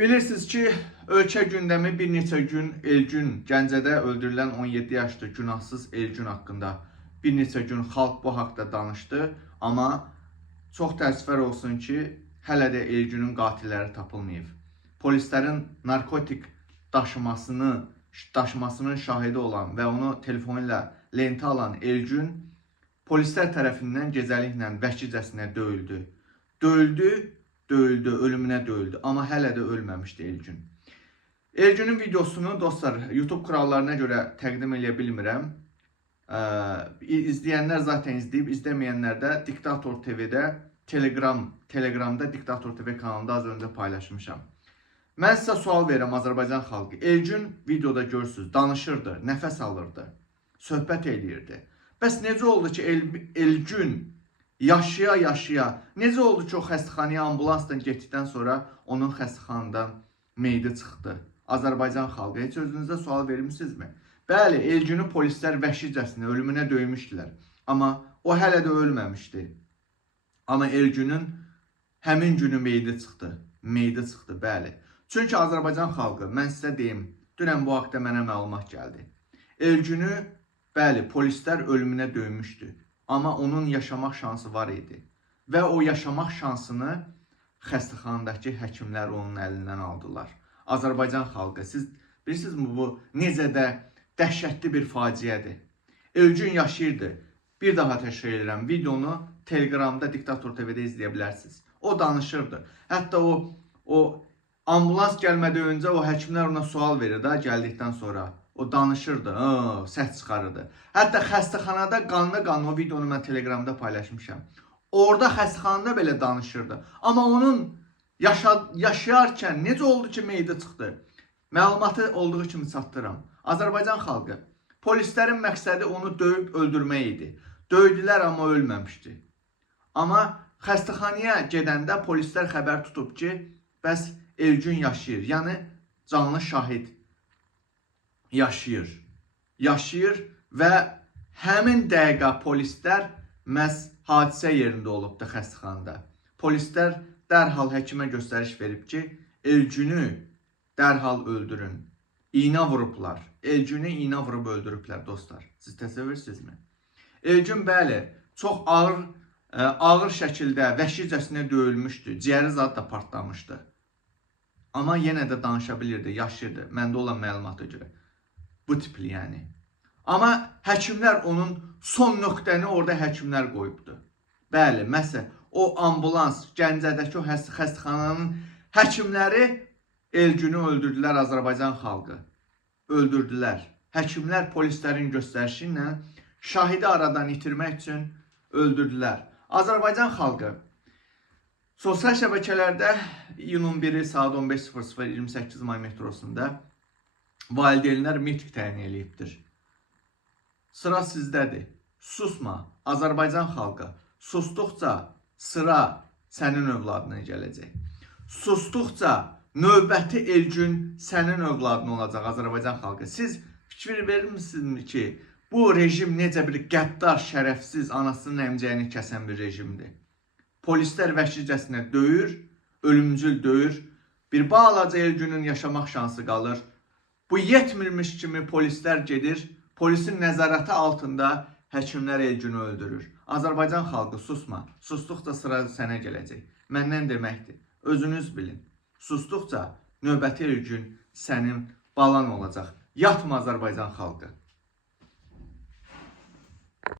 Bilirsiniz ki, ölkə gündəmi bir neçə gün Elgün, Gəncədə öldürülən 17 yaşlı günahsız Elgün haqqında bir neçə gün xalq bu haqda danışdı. Amma çox təəssüflər olsun ki, hələ də Elgünün qatilləri tapılmayıb. Polislərin narkotik daşımasının şahidi olan və onu telefonu ilə lentə alan Elgün polislər tərəfindən gecəliklə vəhşicəsinə döyüldü. Döyüldü, ölümünə döyüldü. Amma hələ də ölməmişdi Elgün. Elgünün videosunu dostlar YouTube kurallarına görə təqdim edə bilmirəm. İzləyənlər zaten izləyib, izləməyənlər də Diktator TV'də, Telegramda Diktator TV kanalında az öncə paylaşmışam. Mən sizə sual verirəm Azərbaycan xalqı. Elgün videoda görürsünüz, danışırdı, nəfəs alırdı, söhbət edirdi. Bəs necə oldu ki, Elgün yaşaya, necə oldu ki, o xəstəxanaya ambulansdan getdikdən sonra onun xəstəxanadan meyidi çıxdı? Azərbaycan xalqı, heç özünüzə sual vermişsinizmi? Bəli, Elgünü polislər vəhşicəsinə ölümünə döymüşdülər. Amma o hələ də ölməmişdi. Amma Elgünün həmin günü meyidi çıxdı, bəli. Çünki Azərbaycan xalqı, mən sizə deyim, dünən bu haqda mənə məlumat gəldi. Elgünü, bəli, polislər ölümünə döymüşdü. Amma onun yaşamaq şansı var idi. Və o yaşamaq şansını xəstəxanadakı həkimlər onun əlindən aldılar. Azərbaycan xalqı, siz bilirsinizmi, bu necə də dəhşətli bir faciədir. Elgün yaşayırdı. Bir daha təşkil edirəm, videonu Telegramda Diktator TV'də izləyə bilərsiniz. O danışırdı. Hətta o ambulans gəlmədən öncə o həkimlər ona sual verir da, gəldikdən sonra. O danışırdı, səs çıxarırdı. Hətta xəstəxanada qanlı o videonu mən Telegramda paylaşmışam. Orada xəstəxanada belə danışırdı. Amma onun yaşayarkən necə oldu ki, meyidi çıxdı? Məlumatı olduğu kimi çatdıram. Azərbaycan xalqı, polislərin məqsədi onu döyüb öldürmək idi. Döydülər, amma ölməmişdi. Amma xəstəxanaya gedəndə polislər xəbər tutub ki, bəs Elgün yaşayır. Yəni, canlı şahid yaşayır və həmin dəqiqə polislər məhz hadisə yerində olubdu xəstəxanada. Polislər dərhal həkimə göstəriş verib ki, Elgünü dərhal öldürün. İğnə vurublar. Elgünü iğnə vurub öldürüblər dostlar. Siz təsəvvürsünüzmü? Elgün bəli, çox ağır şəkildə vəhşicəsinə döyülmüşdü. Ciyəri zad da partlamışdı. Amma yenə də danışa bilirdi, yaşayırdı. Məndə olan məlumata görə. Bu tipli yəni. Amma həkimlər onun son nöqtəni orada həkimlər qoyubdu. Bəli, məsələn, o ambulans, Gəncədəki o xəstəxananın həkimləri Elgünü öldürdülər, Azərbaycan xalqı. Öldürdülər. Həkimlər polislərin göstərişi ilə şahidi aradan itirmək üçün öldürdülər. Azərbaycan xalqı sosial şəbəkələrdə iyunun 1-i saat 15:00 28 may metrosunda valideynlər miting təyin eləyibdir. Sıra sizdədir. Susma, Azərbaycan xalqı. Susduqca sıra sənin övladına gələcək. Susduqca növbəti Elgün sənin övladın olacaq Azərbaycan xalqı. Siz fikir verirmisiniz ki, bu rejim necə bir qəddar, şərəfsiz, anasının əmcəyini kəsən bir rejimdir. Polislər vəhşicəsinə döyür, ölümcül döyür. Bir balaca Elgünün yaşamaq şansı qalır. Bu yetmirmiş kimi polislər gedir, polisin nəzarəti altında həkimlər Elgünü öldürür. Azərbaycan xalqı susma, susduqca sıra sənə gələcək. Məndən deməkdir, özünüz bilin. Susduqca növbəti Elgün sənin balan olacaq. Yatma Azərbaycan xalqı.